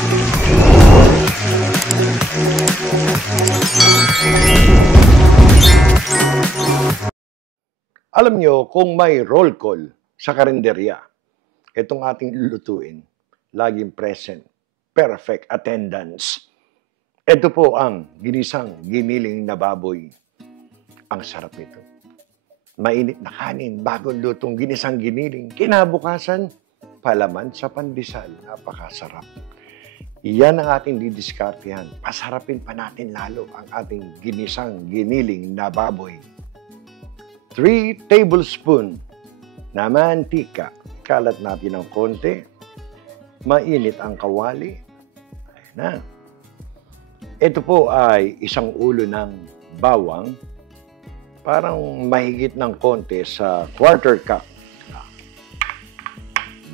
Alam nyo, kung may roll call sa karinderya, itong ating lulutuin, laging present, perfect attendance. Ito po ang ginisang giniling na baboy. Ang sarap nito. Mainit na kanin, bagong lutong ginisang giniling. Kinabukasan, palaman sa pandesal. Napakasarap. Iyan ang ating didiskartehan. Pasarapin pa natin lalo ang ating ginisang giniling na baboy. 3 tablespoon na mantika. Kalat natin ng konti. Mainit ang kawali. Ayan na. Ito po ay isang ulo ng bawang. Parang mahigit ng konti sa quarter cup.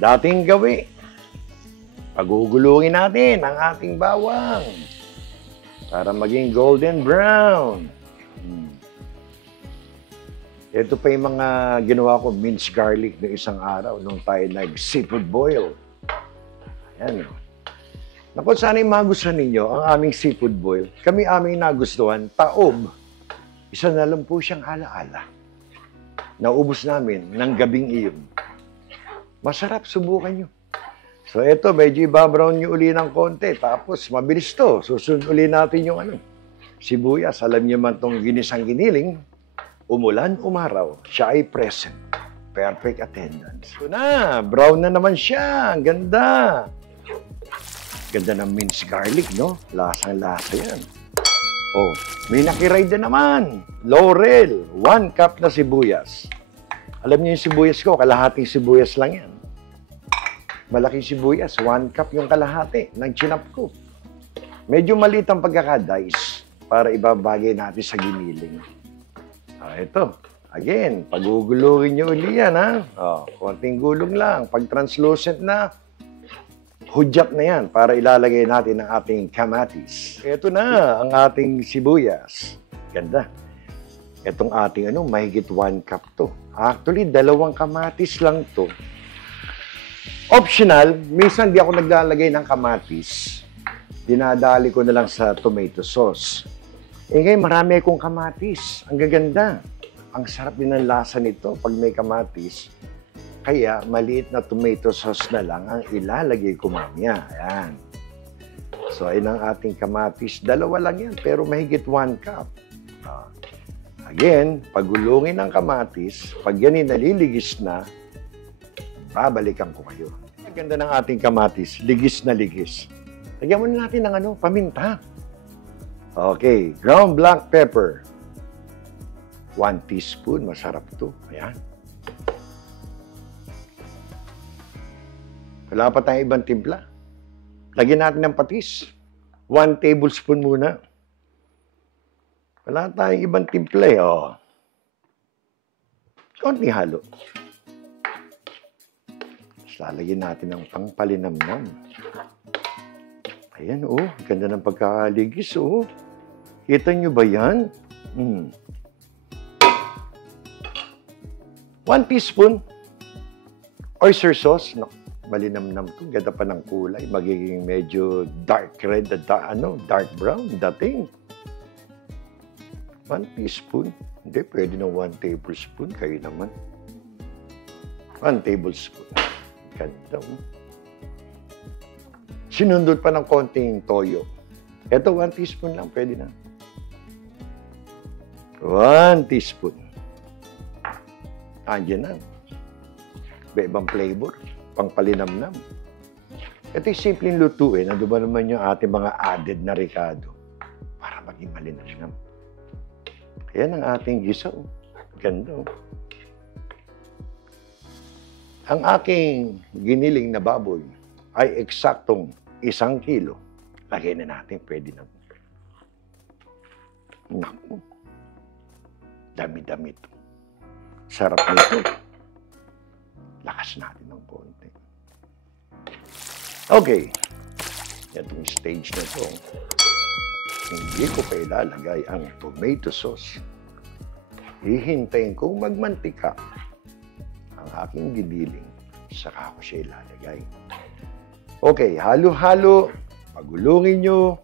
Dating gawi. Pagugulungin natin ang ating bawang para maging golden brown. Ito pa yung mga ginawa ko, minced garlic na isang araw nung tayo nag-seafood boil. Ayan. Naku, sana'y magustuhan ninyo ang aming seafood boil. Kami aming nagustuhan, taob. Isa na lang po siyang ala-ala. Naubos namin ng gabing iyon. Masarap, subukan nyo. So ito, medyo ibabrown nyo uli ng konti. Tapos, mabilis to. Susunod uli natin yung sibuyas. Alam nyo man itong ginisang giniling. Umulan, umaraw. Siya ay present. Perfect attendance. Ito na, brown na naman siya. Ang ganda. Ganda ng minced garlic, no? Lasang-lasa yan. Oh, may nakiray din naman. Laurel, 1 cup na sibuyas. Alam niyo yung sibuyas ko, kalahating sibuyas lang yan. Malaking sibuyas, 1 cup yung kalahati ng chinap ko. Medyo maliit ang pagkakadice para ibabagay natin sa giniling. Ito. Again, pagugulungin niyo uli yan, ha? Konting gulong lang. Pag translucent na, hudyat na yan para ilalagay natin ang ating kamatis. Ito na ang ating sibuyas. Ganda. Itong ating mahigit 1 cup to. Actually, 2 kamatis lang to. Optional, minsan di ako naglalagay ng kamatis. Dinadali ko na lang sa tomato sauce. Ngayon, marami akong kamatis. Ang gaganda. Ang sarap din ng lasa nito pag may kamatis. Kaya, maliit na tomato sauce na lang ang ilalagay ko mamaya. Ayan. So, ayun ang ating kamatis. 2 lang yan, pero mahigit 1 cup. Again, pagulungin ng kamatis, pag yan naliligis na, babalikan ko kayo. Ang ganda ng ating kamatis, ligis na ligis. Lagyan muna natin ng paminta. Okay, ground black pepper. 1 teaspoon, masarap to. Ayan. Wala pa tayong ibang timpla. Lagyan natin ng patis. 1 tablespoon muna. Wala tayong ibang timpla eh. Konting halo. Tapos lalagyan natin ng pangpalinamnam. Ayan, ganda ng pagkakaligis, Kita nyo ba yan? 1 teaspoon oyster sauce. Malinamnam to. Ganda pa ng kulay. Magiging medyo dark red, dark brown dating. 1 teaspoon. Hindi, pwede ng 1 tablespoon. Kayo naman. 1 tablespoon. Ganda. Sinundot pa ng konting toyo. Ito, 1 teaspoon lang. Pwede na. 1 teaspoon. Andiyan na. Ibang flavor. Pangpalinamnam. Ito yung simpleng lutuin. Ano ba naman yung ating mga added na ricado para maging malinamnam. Ayan ang ating gisa. Ganda. Ang aking giniling na baboy ay eksaktong 1 kilo. Lagyan na natin. Pwede na. Naku. Dami-dami ito. Sarap nito. Lakas natin ng konti. Okay. Itong stage na ito, hindi ko pa ilalagay ang tomato sauce. Hihintayin kong magmantika ang aking giniling. Saka ko siya ilalagay. Okay, halo-halo. Pagulungin nyo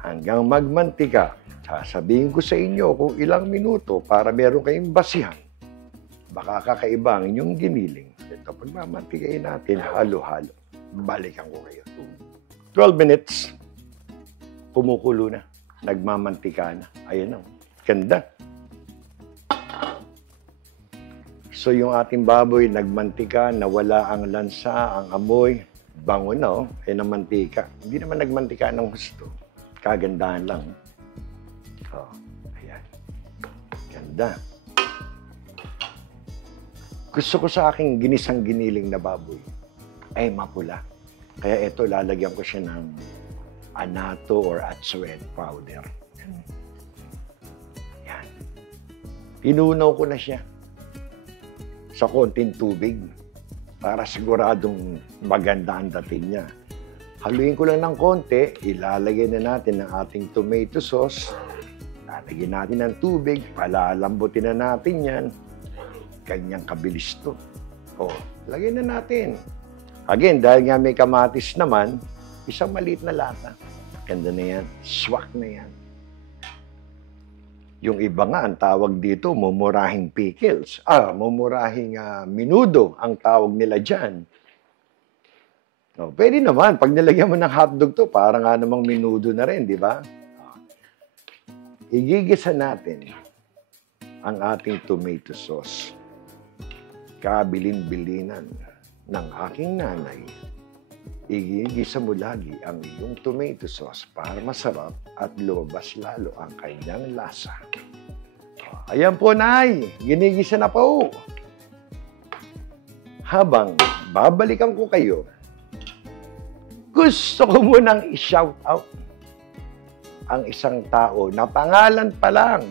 hanggang magmantika. Sasabihin ko sa inyo kung ilang minuto para meron kayong basihan. Baka kakaiba ang inyong giniling. Ito, pagmamantikain natin, halo-halo. Balikan ko kayo. 12 minutes. Kumukulo na. Nagmamantika na. Ayan na. Ganda. So yung ating baboy, nagmantika, nawala ang lansa, ang amoy, bango na, ng mantika. Hindi naman nagmantika ng gusto. Kagandahan lang. Oh, ayan. Ganda. Gusto ko sa aking ginisang giniling na baboy ay mapula. Kaya ito, lalagyan ko siya ng anato or atsuet powder. Yan. Inunaw ko na siya sa konting tubig para siguradong maganda ang dating niya. Haluin ko lang ng konti, ilalagay na natin ang ating tomato sauce. Lalagyan natin ng tubig, palalambutin na natin yan. Ganyang kabilis to. O, lagyan na natin. Again, dahil nga may kamatis naman, isang maliit na lata. Ganda na yan. Swak na yan. Yung iba nga, ang tawag dito, mumurahing pickles. Mumurahing minudo ang tawag nila dyan. No, pwede naman, pag nilagyan mo ng hotdog to, parang nga namang minudo na rin, di ba? Igigisa natin ang ating tomato sauce. Kabilin-bilinan ng aking nanay. Igigisa mo lagi ang iyong tomato sauce para masarap at lumabas lalo ang kanyang lasa. Ayan po, Nay. Ginigisa na po. Habang babalikan ko kayo, gusto ko munang i-shout out ang isang tao na pangalan pa lang.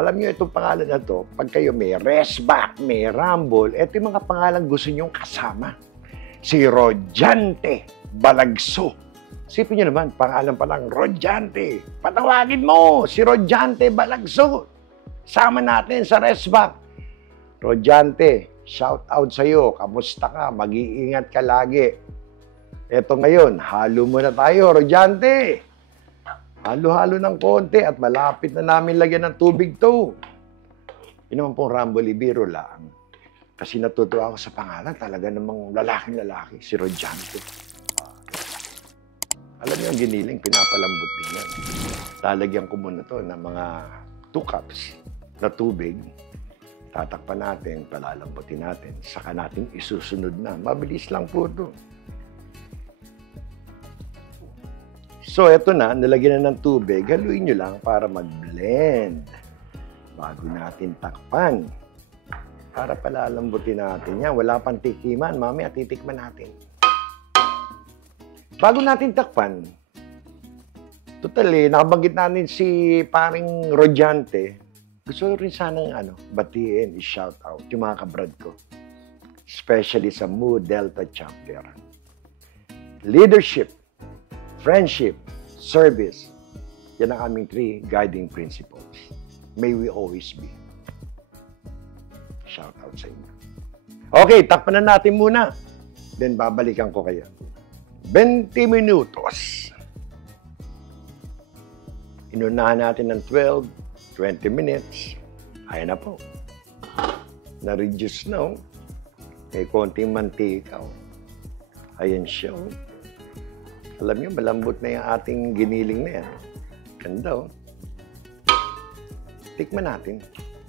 Alam niyo itong pangalan na to, pag kayo may Resback, may Rumble, ito yung mga pangalan gusto niyong kasama. Si Rodjante Balagso. Sipin niyo naman, pangalan pa lang, Rodjante. Patawagin mo, si Rodjante Balagso. Sama natin sa Resback. Rodjante, shout out sa iyo. Kamusta ka? Mag-iingat ka lagi. Eto ngayon, halo muna tayo, Rodjante. Halo-halo ng konti at malapit na namin lagyan ng tubig to. Yun naman pong Rumble, biro lang. Kasi natutuwa ako sa pangalan, talaga namang lalaking-lalaki, si Rodjante. Alam niyo, ang giniling, pinapalambot din yan. Lalagyan ko muna to ng mga 2 cups na tubig. Tatakpan natin, palalambutin natin, saka natin isusunod na. Mabilis lang po ito. So, eto na, nilagyan na ng tubig. Haluin nyo lang para mag-blend. Bago natin takpan. Para palalambutin natin yan. Wala pang tikiman. Mamaya titikman natin. Bago natin takpan, totally, nakabanggit natin si paring Rodjante. Gusto rin sanang batiin, i-shout out yung mga kabrad ko. Especially sa Mu Delta Chapter. Leadership, friendship, service. Yan ang aming 3 guiding principles. May we always be. Shout out sa inyo. Okay, takpan na natin muna. Then babalikan ko kayo. 20 minutos. Inunahan natin ng 12, 20 minutes. Ayan na po. Na-reduce na. May konting mantika. Ayan siya. Alam niyo, malambot na yung ating giniling na yan. Ganda. Tikman natin.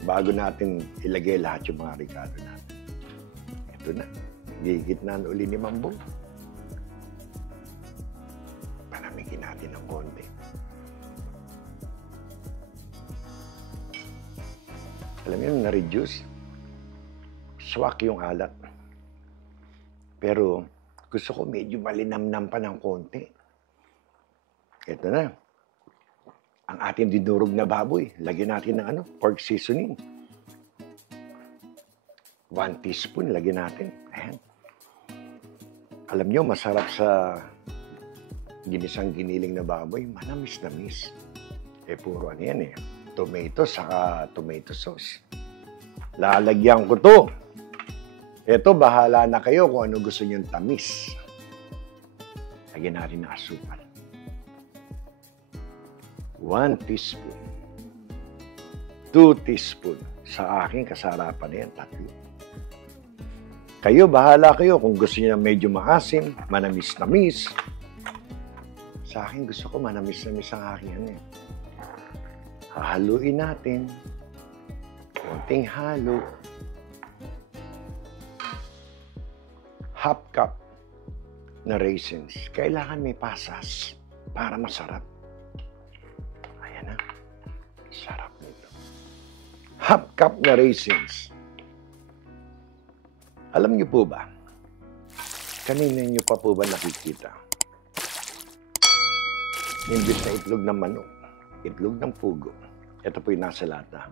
Bago natin ilagay lahat yung mga regalo natin. Ito na. Gigitnaan uli ni Mambo. Panamigin natin ng konti. Alam niyo, na-reduce. Swak yung alat. Pero gusto ko medyo malinamnam pa ng konti. Ito na. Ang ating dinurog na baboy. Lagyan natin ng pork seasoning. 1 teaspoon, lagyan natin. Ayan. Alam nyo, masarap sa ginisang giniling na baboy. Manamis-namis. Puro yan tomato, saka tomato sauce. Lalagyan ko to. Ito, bahala na kayo kung ano gusto nyong tamis. Lagyan natin ng asukal. 1 teaspoon. 2 teaspoon. Sa akin, kasarapan na yan, 3. Kayo, bahala kayo kung gusto niyo na medyo maasim, manamis-namis. Sa akin, gusto ko manamis-namis ang akin yan eh. Hahaluin natin. Konting halo. Half cup na raisins. Kailangan may pasas para masarap. Ayan na. Sarap nito. Half cup na raisins. Alam niyo po ba? Kanina niyo pa po ba nakikita? Imbis na itlog ng manok, itlog ng pugo. Ito po yung nasa lata.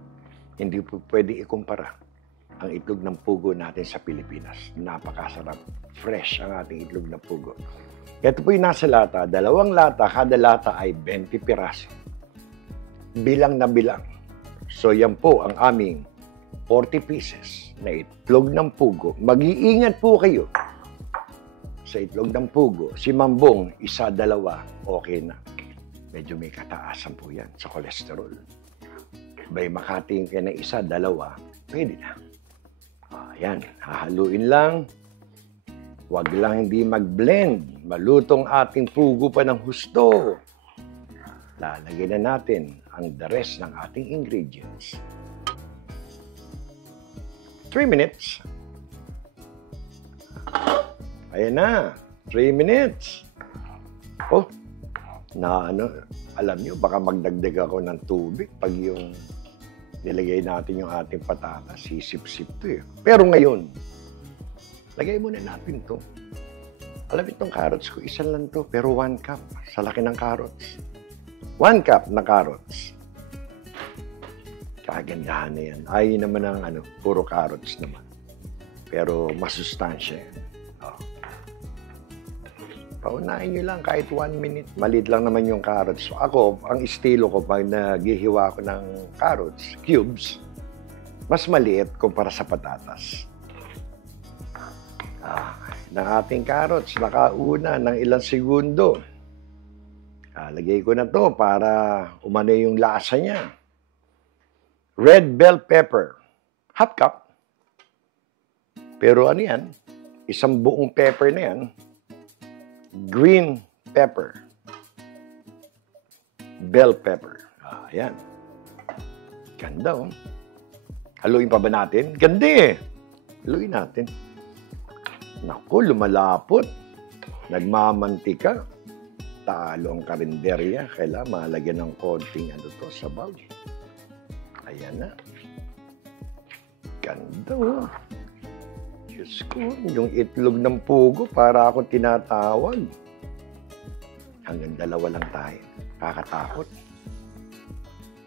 Hindi po pwede ikumpara ang itlog ng pugo natin sa Pilipinas. Napakasarap. Fresh ang ating itlog ng pugo. Ito po yung nasa lata. 2 lata. Kada lata ay 20 piraso. Bilang na bilang. So yan po ang aming 40 pieces na itlog ng pugo. Mag-iingat po kayo sa itlog ng pugo. Si Mambong, 1, 2, okay na. Medyo may kataasan po yan sa cholesterol. Bay makating ka na 1, 2, pwede na. Ayan, hahaluin lang. Huwag lang hindi mag-blend. Malutong ating pugo pa ng husto. Lalagyan na natin ang the rest ng ating ingredients. 3 minutes. Ayan na. 3 minutes. Oh, alam nyo, baka magdagdag ako ng tubig pag yung nilagay natin yung ating patatas. Sisip-sip to eh. Pero ngayon, lagay muna natin to. Alam itong carrots ko, 1 lang to. Pero 1 cup sa laki ng carrots. 1 cup na carrots. Kagandahan na yan. Ay naman ang puro carrots naman. Pero masustansya yan. Oh. Paunahin nyo lang kahit 1 minute. Maliit lang naman yung carrots. So ako, ang estilo ko pag naghihiwa ko ng carrots, cubes, mas maliit kumpara sa patatas. Ng ating carrots, nakauna ng ilang segundo. Lagay ko na to para umano yung lasa niya. Red bell pepper, half cup. Pero ano yan? 1 buong pepper na yan. Green pepper. Bell pepper. Ayan. Ganda oh. Haluin pa ba natin? Ganda eh. Haluin natin. Naku, lumalapot. Nagmamantika. Talo ang karinderya. Kailangan malagyan ng konting sabaw. Ayan na. Ganda oh. Diyos ko, yung itlog ng pugo para akong tinatawag. Hanggang 2 lang tayo. Kakatakot.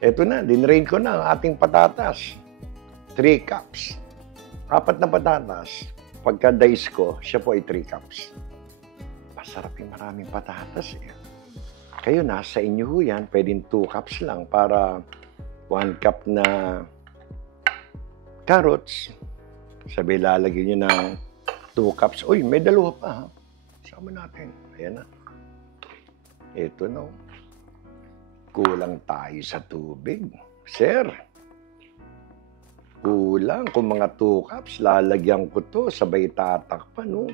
Eto na, dinrain ko na ang ating patatas. 3 cups. 4 na patatas. Pagka dice ko, siya po ay 3 cups. Masarap yung maraming patatas eh. Kayo, nasa inyo ho yan. Pwedeng 2 cups lang para 1 cup na carrots. Sabi, lalagyan nyo ng 2 cups. Uy, may 2 pa ha. Sama natin. Ayan na. Ito na. Kulang tayo sa tubig. Sir, kulang. Kung mga 2 cups, lalagyan ko to. Sabay tatakpan, no?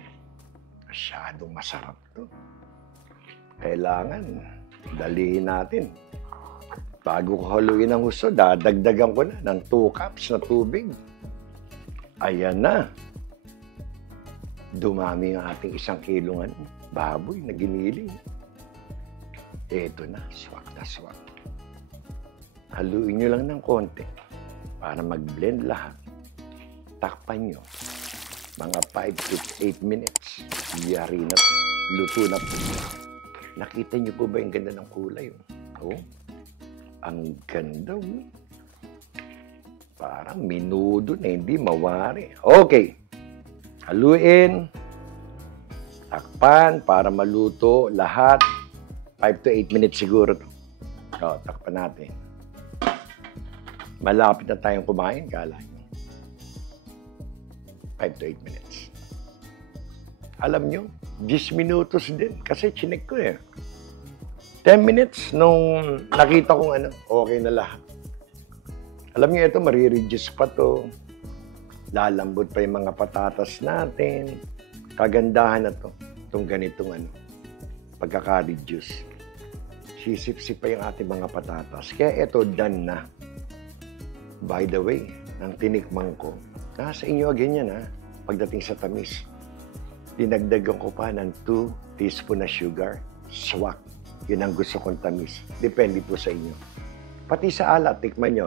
Masyadong masarap to. Kailangan, dalihin natin. Bago ko haluin ang gusto, dadagdagan ko na ng 2 cups na tubig. Ayan na. Dumami ang ating 1 kilong baboy na giniling. Ito na, swak na swak. Haluin nyo lang ng konti para mag-blend lahat. Takpan nyo. Mga 5 to 8 minutes. Yari na. Luto na po. Nakita nyo po ba yung ganda ng kulay? Oh, ang ganda. Parang minudo na hindi mawari. Okay. Haluin. Takpan para maluto lahat. 5 to 8 minutes siguro. Takpan natin. Malapit na tayong kumain, kala nyo. 5 to 8 minutes. Alam nyo, 10 minutos din. Kasi chinek ko eh. 10 minutes nung nakita kong ano, okay na lahat. Alam niyo ito, marireduce pa to. Lalambot pa yung mga patatas natin. Kagandahan na to. Itong ganitong ano, pagkaka-reduce. Sisip-sip pa yung ating mga patatas. Kaya ito, done na. By the way, nang tinikman ko, nasa inyo again yan ha, pagdating sa tamis. Dinagdagan ko pa ng 2 teaspoon na sugar. Swak. Yun ang gusto kong tamis. Depende po sa inyo. Pati sa alat, tikman nyo.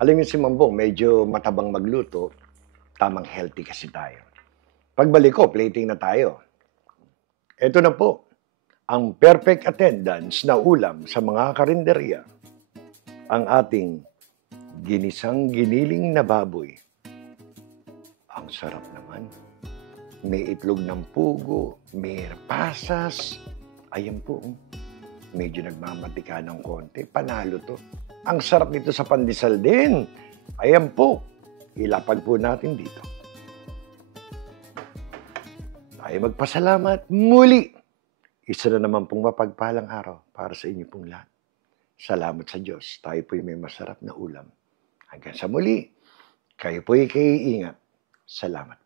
Alam niyo si Mambong, medyo matabang magluto. Tamang healthy kasi tayo. Pagbalik ko, plating na tayo. Ito na po, ang perfect attendance na ulam sa mga karinderya. Ang ating ginisang giniling na baboy. Ang sarap naman. May itlog ng pugo, may pasas. Ayan po, medyo nagmamatika ng konti. Panalo to. Ang sarap nito sa pandesal din. Ayan po. Ilapag po natin dito. Tayo magpasalamat muli. Isa na naman pong mapagpalang araw para sa inyo pong lahat. Salamat sa Diyos. Tayo po'y may masarap na ulam. Hanggang sa muli, kayo po'y kaiingat. Salamat.